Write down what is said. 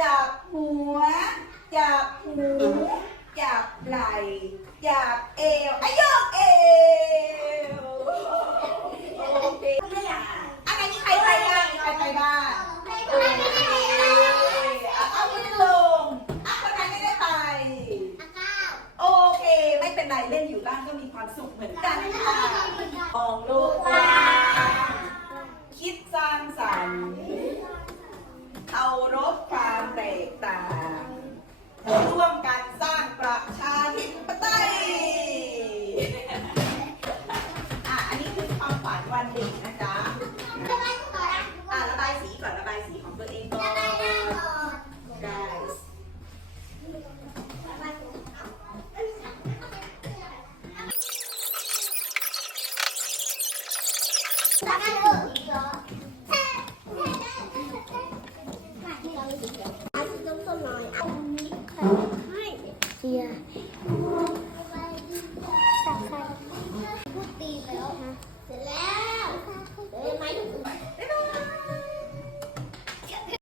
จับหัวจับหูจับไหล่จับเอวอายกเอวไม่อยากอะไรนี่ใครใครบ้างใครใครบ้างเอาขึ้ลงอ่คนนั้นไม่ได้ไป โอเค ไม่เป็นไรเล่นอยู่บ้านก็มีความสุขเหมือนกันค่ะ วันเด็กนะจ๊ะอะระบายสีก่อนระบายสีของตัวเองก่อน guys ระบาย